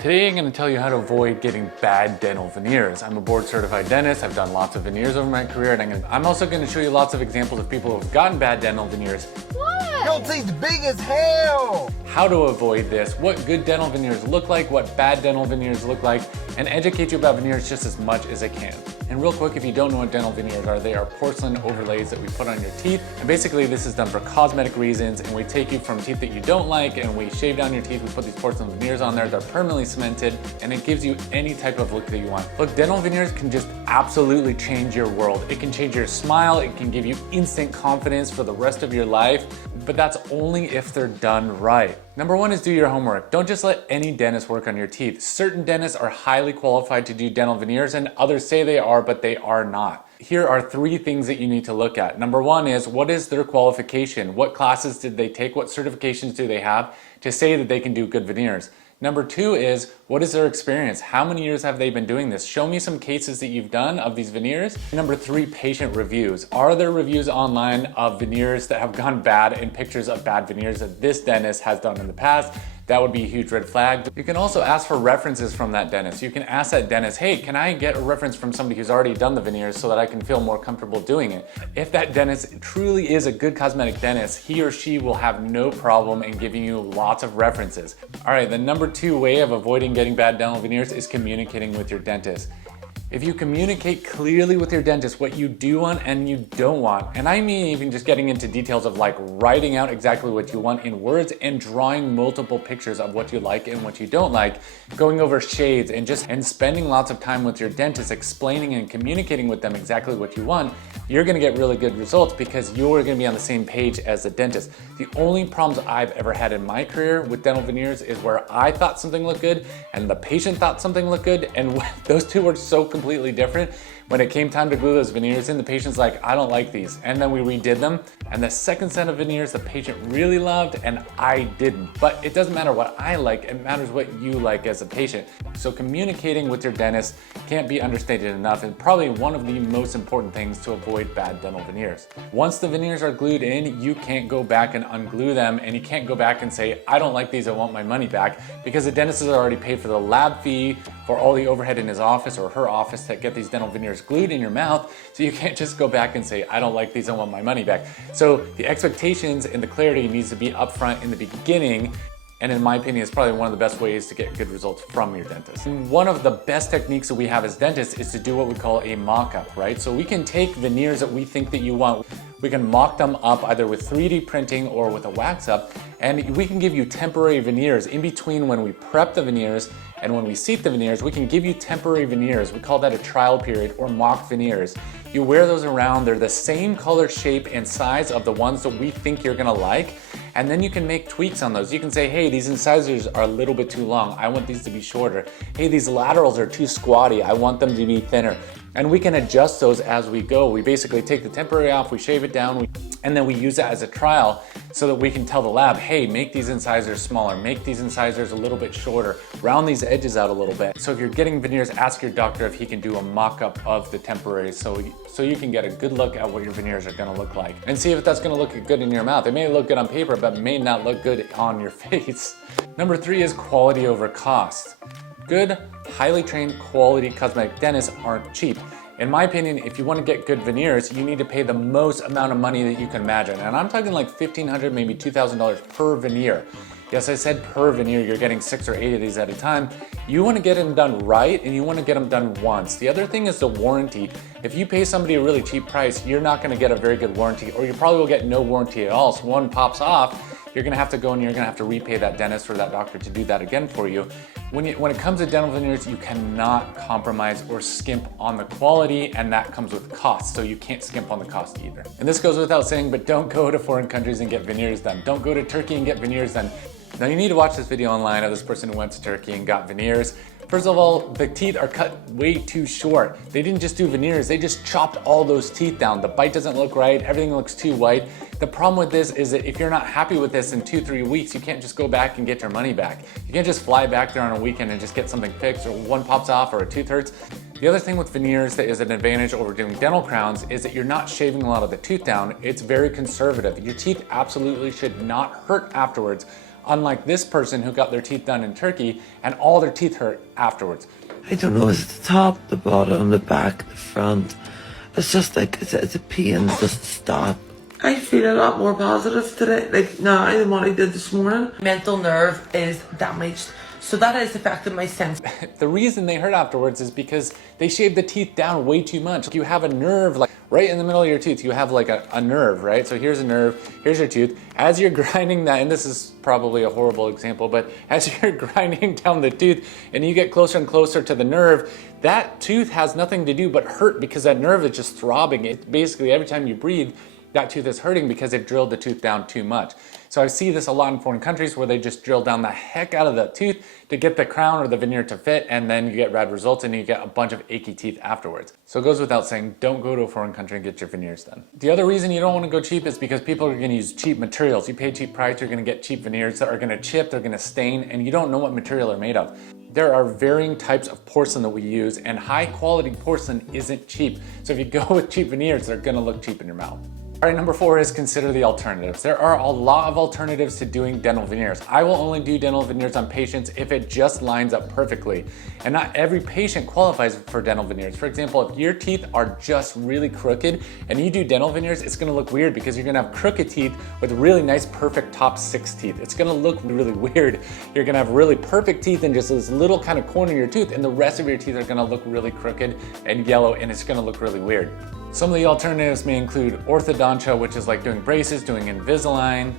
Today I'm going to tell you how to avoid getting bad dental veneers. I'm a board certified dentist. I've done lots of veneers over my career, and I'm also going to show you lots of examples of people who have gotten bad dental veneers. What? Your teeth big as hell! How to avoid this, what good dental veneers look like, what bad dental veneers look like, and educate you about veneers just as much as I can. And real quick, if you don't know what dental veneers are, they are porcelain overlays that we put on your teeth. And basically this is done for cosmetic reasons, and we take you from teeth that you don't like and we shave down your teeth, we put these porcelain veneers on there, they're permanently cemented, and it gives you any type of look that you want. Look, dental veneers can just absolutely change your world. It can change your smile, it can give you instant confidence for the rest of your life, but that's only if they're done right. Number one is do your homework. Don't just let any dentist work on your teeth. Certain dentists are highly qualified to do dental veneers and others say they are, but they are not. Here are three things that you need to look at. Number one is, what is their qualification? What classes did they take? What certifications do they have to say that they can do good veneers? Number two is, what is their experience? How many years have they been doing this? Show me some cases that you've done of these veneers. Number three, patient reviews. Are there reviews online of veneers that have gone bad and pictures of bad veneers that this dentist has done in the past? That would be a huge red flag. You can also ask for references from that dentist. You can ask that dentist, hey, can I get a reference from somebody who's already done the veneers so that I can feel more comfortable doing it? If that dentist truly is a good cosmetic dentist, he or she will have no problem in giving you lots of references. All right, the number two way of avoiding getting bad dental veneers is communicating with your dentist. If you communicate clearly with your dentist what you do want and you don't want, and I mean even just getting into details of like writing out exactly what you want in words and drawing multiple pictures of what you like and what you don't like, going over shades and spending lots of time with your dentist explaining and communicating with them exactly what you want, you're gonna get really good results because you're gonna be on the same page as the dentist. The only problems I've ever had in my career with dental veneers is where I thought something looked good and the patient thought something looked good, and those two were so completely different. When it came time to glue those veneers in, the patient's like, I don't like these. And then we redid them. And the second set of veneers, the patient really loved and I didn't. But it doesn't matter what I like, it matters what you like as a patient. So communicating with your dentist can't be understated enough, and probably one of the most important things to avoid bad dental veneers. Once the veneers are glued in, you can't go back and unglue them, and you can't go back and say, I don't like these, I want my money back, because the dentist has already paid for the lab fee, for all the overhead in his office or her office to get these dental veneers glued in your mouth, so you can't just go back and say, I don't like these, I want my money back. So the expectations and the clarity needs to be upfront in the beginning, and in my opinion, it's probably one of the best ways to get good results from your dentist. And one of the best techniques that we have as dentists is to do what we call a mock-up, right? So we can take veneers that we think that you want, we can mock them up either with 3D printing or with a wax up, and we can give you temporary veneers in between when we prep the veneers and when we seat the veneers. We can give you temporary veneers. We call that a trial period, or mock veneers. You wear those around, they're the same color, shape, and size of the ones that we think you're gonna like, and then you can make tweaks on those. You can say, hey, these incisors are a little bit too long, I want these to be shorter. Hey, these laterals are too squatty, I want them to be thinner. And we can adjust those as we go. We basically take the temporary off, we shave it down, and then we use that as a trial so that we can tell the lab, hey, make these incisors smaller, make these incisors a little bit shorter, round these edges out a little bit. So if you're getting veneers, ask your doctor if he can do a mock-up of the temporary so you can get a good look at what your veneers are gonna look like. And see if that's gonna look good in your mouth. It may look good on paper, but may not look good on your face. Number three is quality over cost. Good, highly trained, quality cosmetic dentists aren't cheap. In my opinion, if you want to get good veneers, you need to pay the most amount of money that you can imagine. And I'm talking like $1,500, maybe $2,000 per veneer. Yes, I said per veneer, you're getting 6 or 8 of these at a time. You want to get them done right, and you want to get them done once. The other thing is the warranty. If you pay somebody a really cheap price, you're not going to get a very good warranty, or you probably will get no warranty at all. So one pops off, you're gonna have to go and you're gonna have to repay that dentist or that doctor to do that again for you. When it comes to dental veneers, you cannot compromise or skimp on the quality, and that comes with cost, so you can't skimp on the cost either. And this goes without saying, but don't go to foreign countries and get veneers done. Don't go to Turkey and get veneers done. Now you need to watch this video online of this person who went to Turkey and got veneers. First of all, the teeth are cut way too short. They didn't just do veneers, they just chopped all those teeth down. The bite doesn't look right, everything looks too white. The problem with this is that if you're not happy with this in 2-3 weeks, you can't just go back and get your money back. You can't just fly back there on a weekend and just get something fixed, or one pops off or a tooth hurts. The other thing with veneers that is an advantage over doing dental crowns is that you're not shaving a lot of the tooth down. It's very conservative. Your teeth absolutely should not hurt afterwards Unlike this person who got their teeth done in Turkey and all their teeth hurt afterwards. I don't know, is it the top, the bottom, the back, the front? It's just like, it's a pain, it doesn't stop. I feel a lot more positive today, like now than what I did this morning. Mental nerve is damaged, so that has affected my sense. The reason they hurt afterwards is because they shaved the teeth down way too much. You have a nerve like right in the middle of your tooth, you have like a nerve, right? So here's a nerve, here's your tooth. As you're grinding that, and this is probably a horrible example, but as you're grinding down the tooth and you get closer and closer to the nerve, that tooth has nothing to do but hurt because that nerve is just throbbing. It basically, every time you breathe, that tooth is hurting because they've drilled the tooth down too much. So I see this a lot in foreign countries where they just drill down the heck out of the tooth to get the crown or the veneer to fit, and then you get bad results and you get a bunch of achy teeth afterwards. So it goes without saying, don't go to a foreign country and get your veneers done. The other reason you don't want to go cheap is because people are going to use cheap materials. You pay cheap price, you're going to get cheap veneers that are going to chip, they're going to stain, and you don't know what material they're made of. There are varying types of porcelain that we use, and high quality porcelain isn't cheap. So if you go with cheap veneers, they're going to look cheap in your mouth. All right, number 4 is consider the alternatives. There are a lot of alternatives to doing dental veneers. I will only do dental veneers on patients if it just lines up perfectly. And not every patient qualifies for dental veneers. For example, if your teeth are just really crooked and you do dental veneers, it's gonna look weird because you're gonna have crooked teeth with really nice, perfect top 6 teeth. It's gonna look really weird. You're gonna have really perfect teeth in just this little kind of corner of your tooth, and the rest of your teeth are gonna look really crooked and yellow, and it's gonna look really weird. Some of the alternatives may include orthodontia, which is like doing braces, doing Invisalign.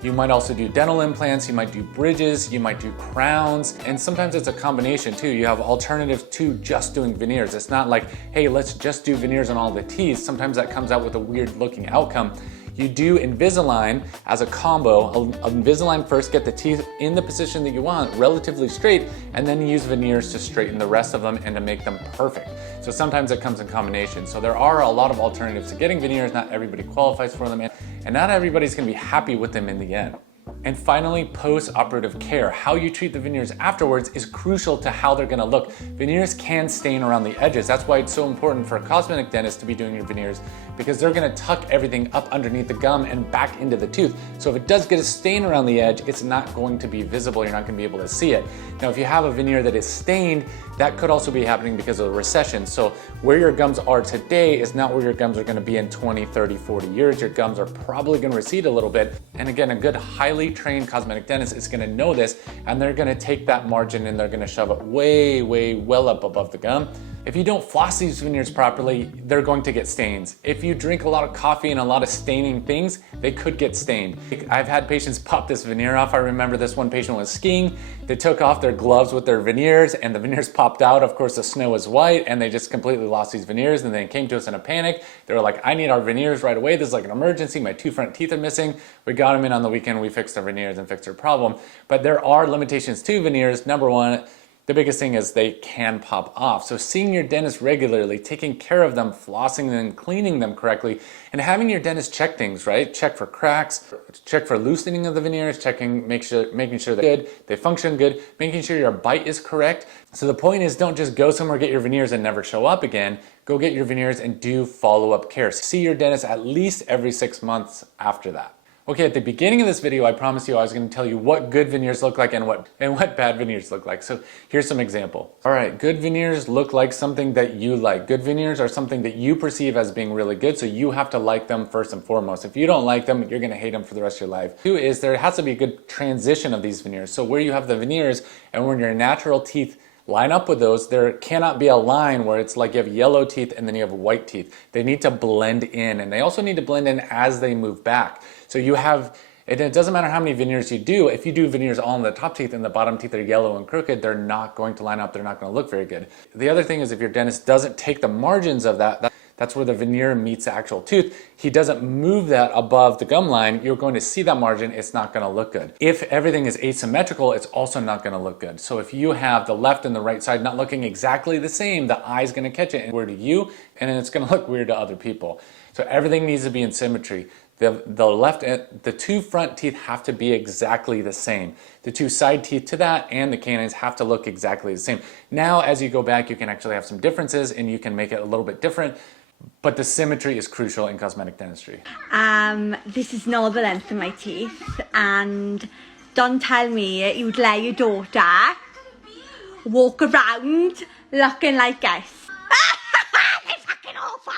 You might also do dental implants, you might do bridges, you might do crowns, and sometimes it's a combination too. You have alternatives to just doing veneers. It's not like, hey, let's just do veneers on all the teeth. Sometimes that comes out with a weird looking outcome. You do Invisalign as a combo. Invisalign first, get the teeth in the position that you want, relatively straight, and then you use veneers to straighten the rest of them and to make them perfect. So sometimes it comes in combination. So there are a lot of alternatives to getting veneers. Not everybody qualifies for them, and not everybody's gonna be happy with them in the end. And finally, post-operative care. How you treat the veneers afterwards is crucial to how they're gonna look. Veneers can stain around the edges. That's why it's so important for a cosmetic dentist to be doing your veneers, because they're gonna tuck everything up underneath the gum and back into the tooth. So if it does get a stain around the edge, it's not going to be visible. You're not gonna be able to see it. Now, if you have a veneer that is stained, that could also be happening because of the recession. So where your gums are today is not where your gums are gonna be in 20, 30, 40 years. Your gums are probably gonna recede a little bit. And again, a good highly trained cosmetic dentist is gonna know this, and they're gonna take that margin and they're gonna shove it way, way well up above the gum. If you don't floss these veneers properly, they're going to get stains. If you drink a lot of coffee and a lot of staining things, they could get stained. I've had patients pop this veneer off. I remember this one patient was skiing. They took off their gloves with their veneers and the veneers popped out. Of course, the snow was white and they just completely lost these veneers, and they came to us in a panic. They were like, I need our veneers right away. This is like an emergency. My 2 front teeth are missing. We got them in on the weekend. We fixed their veneers and fixed their problem. But there are limitations to veneers. Number 1, the biggest thing is they can pop off. So seeing your dentist regularly, taking care of them, flossing them, cleaning them correctly, and having your dentist check things, right? Check for cracks, check for loosening of the veneers, making sure they're good, they function good, making sure your bite is correct. So the point is, don't just go somewhere, get your veneers and never show up again. Go get your veneers and do follow-up care. See your dentist at least every 6 months after that. Okay, at the beginning of this video, I promised you I was going to tell you what good veneers look like and what bad veneers look like. So here's some example. All right, good veneers look like something that you like. Good veneers are something that you perceive as being really good, so you have to like them first and foremost. If you don't like them, you're going to hate them for the rest of your life. 2 is there has to be a good transition of these veneers. So where you have the veneers and when your natural teeth line up with those, there cannot be a line where it's like you have yellow teeth and then you have white teeth. They need to blend in, and they also need to blend in as they move back. So you have, it doesn't matter how many veneers you do, if you do veneers all in the top teeth and the bottom teeth are yellow and crooked, they're not going to line up, they're not going to look very good. The other thing is if your dentist doesn't take the margins of that's where the veneer meets the actual tooth. He doesn't move that above the gum line, you're going to see that margin, it's not gonna look good. If everything is asymmetrical, it's also not gonna look good. So if you have the left and the right side not looking exactly the same, the eye's gonna catch it weird to you, and then it's gonna look weird to other people. So everything needs to be in symmetry. The left and the 2 front teeth have to be exactly the same. The 2 side teeth to that and the canines have to look exactly the same. Now, as you go back, you can actually have some differences and you can make it a little bit different, but the symmetry is crucial in cosmetic dentistry. This is no length in my teeth, and Don't tell me you'd let your daughter walk around looking like this. They're fucking awful.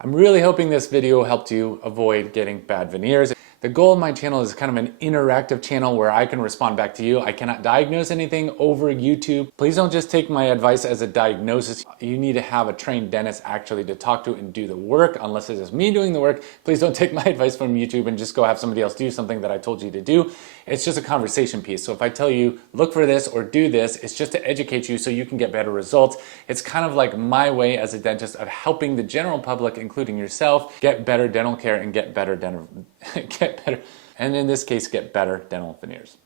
I'm really hoping this video helped you avoid getting bad veneers. The goal of my channel is kind of an interactive channel where I can respond back to you. I cannot diagnose anything over YouTube. Please don't just take my advice as a diagnosis. You need to have a trained dentist actually to talk to and do the work. Unless it is me doing the work, please don't take my advice from YouTube and just go have somebody else do something that I told you to do. It's just a conversation piece. So if I tell you, look for this or do this, it's just to educate you so you can get better results. It's kind of like my way as a dentist of helping the general public, including yourself, get better dental care and get better dental, and in this case, get better dental veneers.